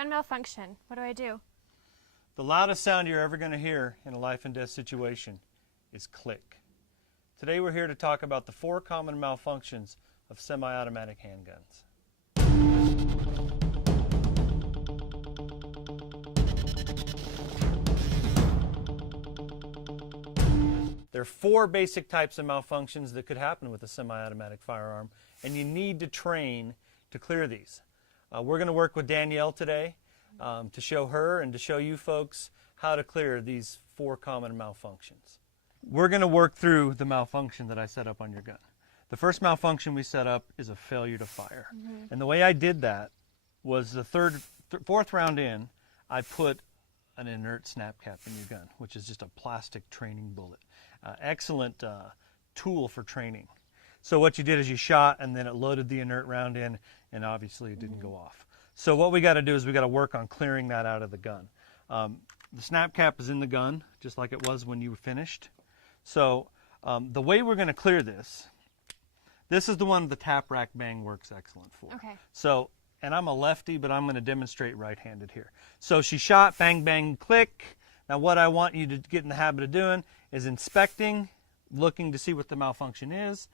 Gun malfunction. What do I do? The loudest sound you're ever going to hear in a life and death situation is click. Today we're here to talk about the 4 common malfunctions of semi-automatic handguns. There are 4 basic types of malfunctions that could happen with a semi-automatic firearm, and you need to train to clear these. We're going to work with Danielle today to show her and to show you folks how to clear these 4 common malfunctions. We're going to work through the malfunction that I set up on your gun. The first malfunction we set up is a failure to fire. And the way I did that was the fourth round in, I put an inert snap cap in your gun, which is just a plastic training bullet. Excellent tool for training. So what you did is you shot and then it loaded the inert round in, and obviously it didn't go off. So what we got to do is we got to work on clearing that out of the gun. The snap cap is in the gun just like it was when you were finished. So the way we're going to clear this is the one the tap rack bang works excellent for. Okay. So, and I'm a lefty, but I'm going to demonstrate right-handed here. So she shot, bang, bang, click. Now what I want you to get in the habit of doing is inspecting, looking to see what the malfunction is,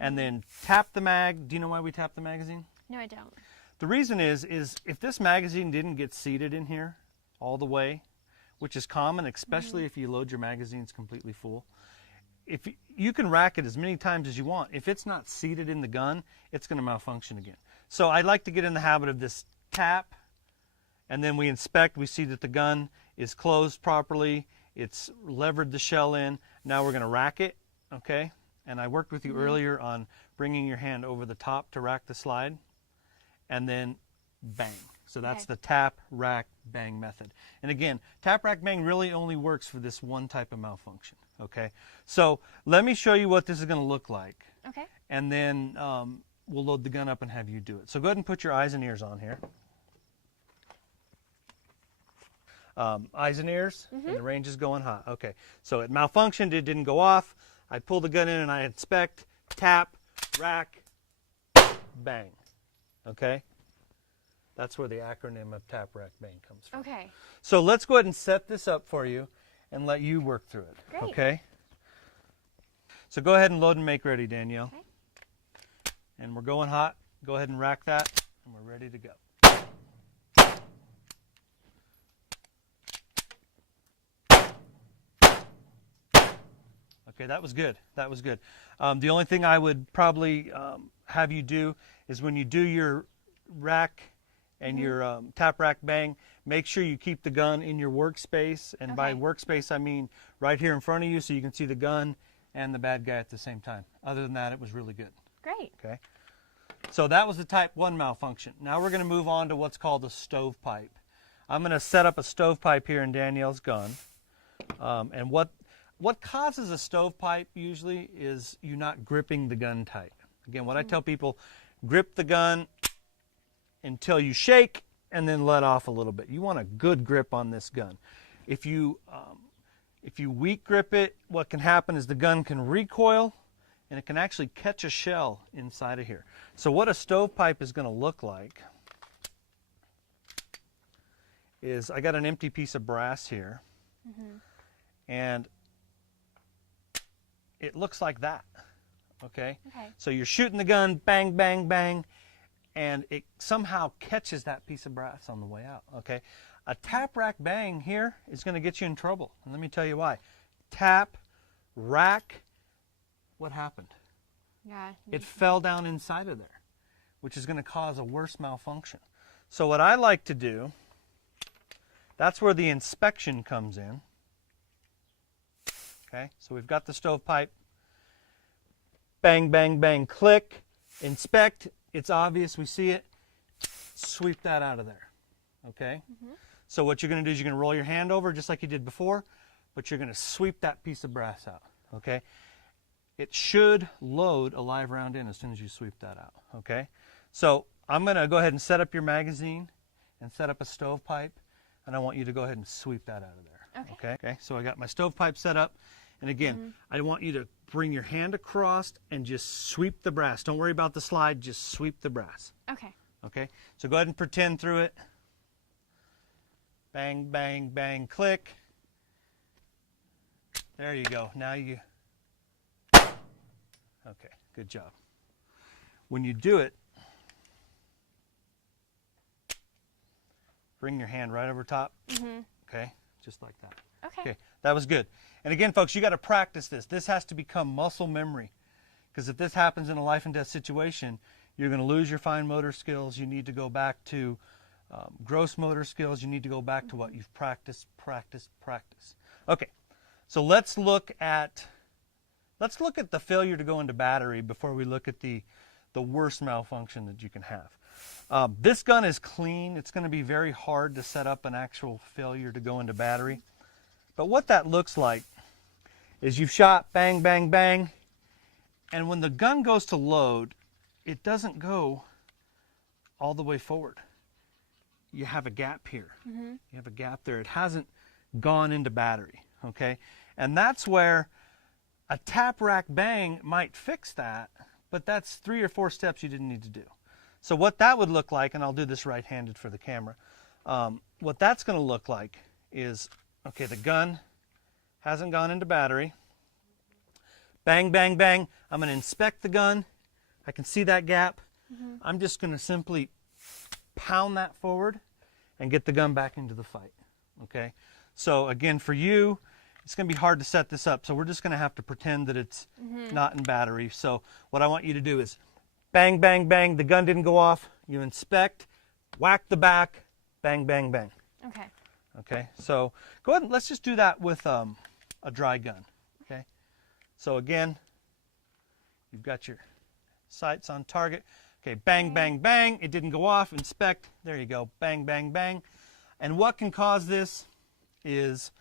and then tap the mag. Do you know why we tap the magazine? No, I don't. The reason is if this magazine didn't get seated in here all the way, which is common, especially if you load your magazines completely full, if you can rack it as many times as you want. If it's not seated in the gun, it's going to malfunction again. So I like to get in the habit of this tap, and then we inspect. We see that the gun is closed properly. It's levered the shell in. Now we're going to rack it, okay? And I worked with you earlier on bringing your hand over the top to rack the slide, and then bang. So that's the tap, rack, bang method. And again, tap, rack, bang really only works for this one type of malfunction, okay? So let me show you what this is going to look like. Okay. And then we'll load the gun up and have you do it. So go ahead and put your eyes and ears on here. Eyes and ears, and the range is going hot. Okay, so it malfunctioned, it didn't go off. I pull the gun in and I inspect, tap, rack, bang. Okay? That's where the acronym of tap, rack, bang comes from. Okay. So let's go ahead and set this up for you and let you work through it. Great. Okay? So go ahead and load and make ready, Danielle. Okay. And we're going hot. Go ahead and rack that, and we're ready to go. Okay, that was good. That was good. The only thing I would probably have you do is when you do your rack and your tap, rack, bang, make sure you keep the gun in your workspace. And by workspace, I mean right here in front of you so you can see the gun and the bad guy at the same time. Other than that, it was really good. Great. Okay. So that was the type 1 malfunction. Now we're going to move on to what's called a stovepipe. I'm going to set up a stovepipe here in Danielle's gun. And what causes a stovepipe usually is you not gripping the gun tight. Again, what I tell people, grip the gun until you shake and then let off a little bit. You want a good grip on this gun. If you weak grip it, what can happen is the gun can recoil and it can actually catch a shell inside of here. So what a stovepipe is going to look like is I got an empty piece of brass here, and it looks like that, okay? So you're shooting the gun, bang, bang, bang, and it somehow catches that piece of brass on the way out, okay? A tap, rack, bang here is going to get you in trouble, and let me tell you why. Tap, rack, what happened? Yeah. It fell down inside of there, which is going to cause a worse malfunction. So what I like to do, that's where the inspection comes in. Okay, so we've got the stovepipe. Bang, bang, bang, click, inspect. It's obvious, we see it. Sweep that out of there. Okay? So what you're going to do is you're going to roll your hand over just like you did before, but you're going to sweep that piece of brass out. Okay? It should load a live round in as soon as you sweep that out. Okay? So I'm going to go ahead and set up your magazine and set up a stovepipe, and I want you to go ahead and sweep that out of there. Okay. Okay? So I got my stovepipe set up. And again, I want you to bring your hand across and just sweep the brass. Don't worry about the slide, just sweep the brass. Okay. Okay? So go ahead and pretend through it. Bang, bang, bang, click. There you go. Now you... Okay, good job. When you do it, bring your hand right over top. Okay, just like that. Okay. That was good. And again, folks, you got to practice this. This has to become muscle memory. Because if this happens in a life and death situation, you're going to lose your fine motor skills. You need to go back to gross motor skills. You need to go back to what you've practiced, practiced, practiced. Okay, so let's look at the failure to go into battery before we look at the worst malfunction that you can have. This gun is clean. It's going to be very hard to set up an actual failure to go into battery. But what that looks like is you've shot bang, bang, bang, and when the gun goes to load, it doesn't go all the way forward. You have a gap here. You have a gap there. It hasn't gone into battery, okay? And that's where a tap rack bang might fix that, but that's 3 or 4 steps you didn't need to do. So what that would look like, and I'll do this right-handed for the camera, what that's going to look like is, okay, the gun hasn't gone into battery. Bang, bang, bang. I'm going to inspect the gun. I can see that gap. I'm just going to simply pound that forward and get the gun back into the fight. Okay? So again, for you, it's going to be hard to set this up. So we're just going to have to pretend that it's not in battery. So what I want you to do is bang, bang, bang. The gun didn't go off. You inspect, whack the back, bang, bang, bang. Okay. Okay, so go ahead and let's just do that with a dry gun. Okay, so again, you've got your sights on target. Okay, bang, bang, bang. It didn't go off. Inspect. There you go. Bang, bang, bang. And what can cause this is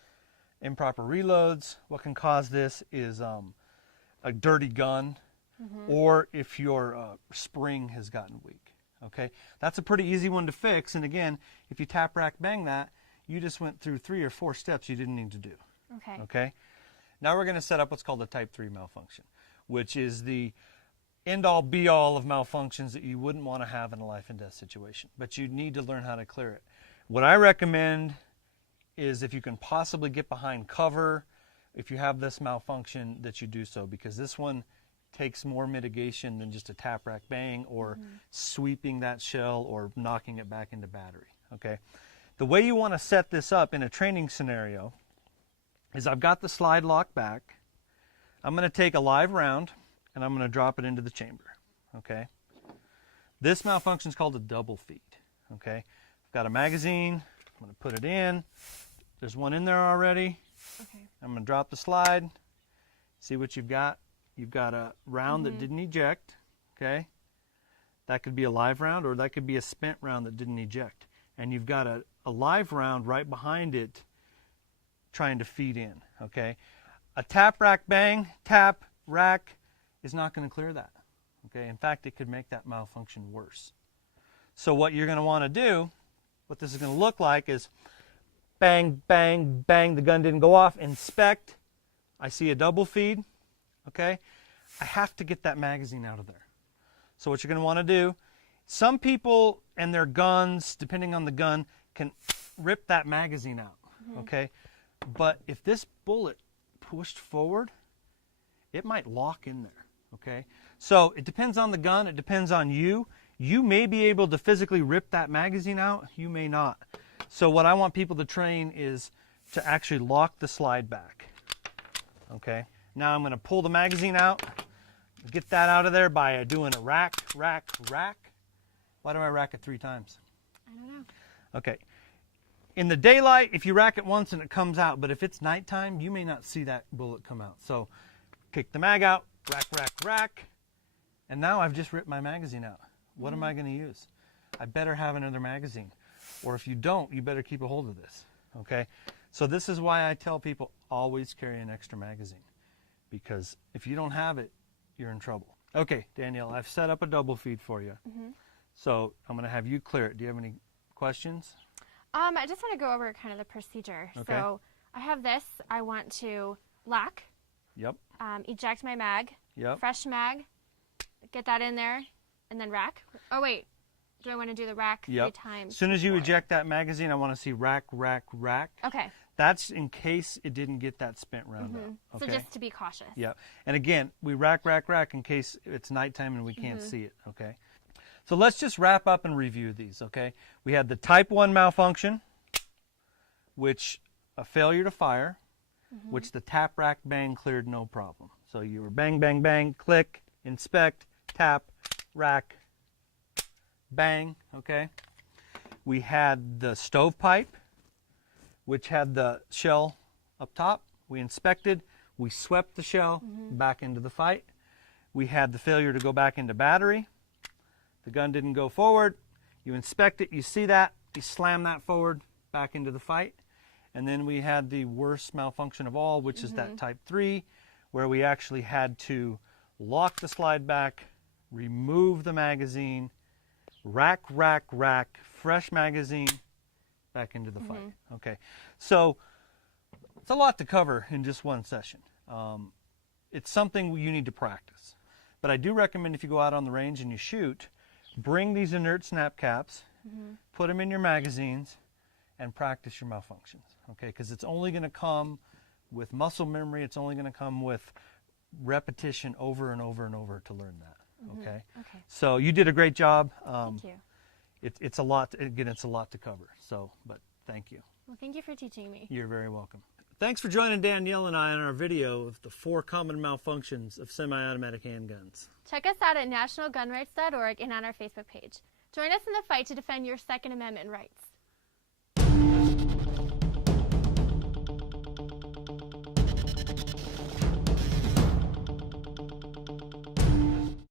improper reloads. What can cause this is a dirty gun, or if your spring has gotten weak. Okay, that's a pretty easy one to fix. And again, if you tap rack bang that, you just went through 3 or 4 steps you didn't need to do. Okay. Okay. Now we're going to set up what's called a type 3 malfunction, which is the end-all be-all of malfunctions that you wouldn't want to have in a life and death situation, but you need to learn how to clear it. What I recommend is if you can possibly get behind cover, if you have this malfunction, that you do so, because this one takes more mitigation than just a tap rack bang or sweeping that shell or knocking it back into battery. Okay. The way you want to set this up in a training scenario is I've got the slide lock back. I'm going to take a live round and I'm going to drop it into the chamber. Okay. This malfunction is called a double feed. Okay. I've got a magazine. I'm going to put it in. There's one in there already. Okay. I'm going to drop the slide. See what you've got. You've got a round that didn't eject. Okay. That could be a live round, or that could be a spent round that didn't eject. And you've got a live round right behind it trying to feed in, okay? A tap rack bang, tap rack is not going to clear that, okay? In fact, it could make that malfunction worse. So what you're going to want to do, what this is going to look like is bang, bang, bang, the gun didn't go off, inspect, I see a double feed, okay? I have to get that magazine out of there. So what you're going to want to do, some people and their guns, depending on the gun, can rip that magazine out, okay? But if this bullet pushed forward, it might lock in there, okay? So it depends on the gun. It depends on you. You may be able to physically rip that magazine out. You may not. So what I want people to train is to actually lock the slide back, okay? Now I'm going to pull the magazine out, get that out of there by doing a rack, rack, rack. Why do I rack it 3 times? I don't know. Okay. In the daylight, if you rack it once and it comes out, but if it's nighttime, you may not see that bullet come out. So kick the mag out, rack, rack, rack, and now I've just ripped my magazine out. What am I going to use? I better have another magazine. Or if you don't, you better keep a hold of this. Okay? So this is why I tell people always carry an extra magazine, because if you don't have it, you're in trouble. Okay, Danielle, I've set up a double feed for you. So I'm going to have you clear it. Do you have any questions? I just want to go over kind of the procedure. Okay. So I have this. I want to lock, Yep. eject my mag, Yep. fresh mag, get that in there, and then rack. Oh, wait. Do I want to do the rack 3 Yep. times? As soon as you before? eject that magazine, I want to see rack, rack, rack. Okay. That's in case it didn't get that spent round up. Okay? So just to be cautious. Yep. And again, we rack, rack, rack in case it's nighttime and we can't see it. Okay. So let's just wrap up and review these. Okay. We had the type 1 malfunction, which a failure to fire, which the tap, rack, bang cleared no problem. So you were bang, bang, bang, click, inspect, tap, rack, bang. Okay. We had the stovepipe, which had the shell up top. We inspected, we swept the shell back into the fight. We had the failure to go back into battery. The gun didn't go forward. You inspect it, you see that, you slam that forward back into the fight. And then we had the worst malfunction of all, which is that type 3, where we actually had to lock the slide back, remove the magazine, rack, rack, rack, fresh magazine, back into the fight. Okay, so it's a lot to cover in just one session. It's something you need to practice. But I do recommend if you go out on the range and you shoot, bring these inert snap caps, put them in your magazines, and practice your malfunctions. Okay, because it's only going to come with muscle memory. It's only going to come with repetition over and over and over to learn that. Okay. Okay. So you did a great job. Thank you. It's a lot. Again, it's a lot to cover. So, but thank you. Well, thank you for teaching me. You're very welcome. Thanks for joining Danielle and I on our video of the 4 common malfunctions of semi-automatic handguns. Check us out at nationalgunrights.org and on our Facebook page. Join us in the fight to defend your Second Amendment rights.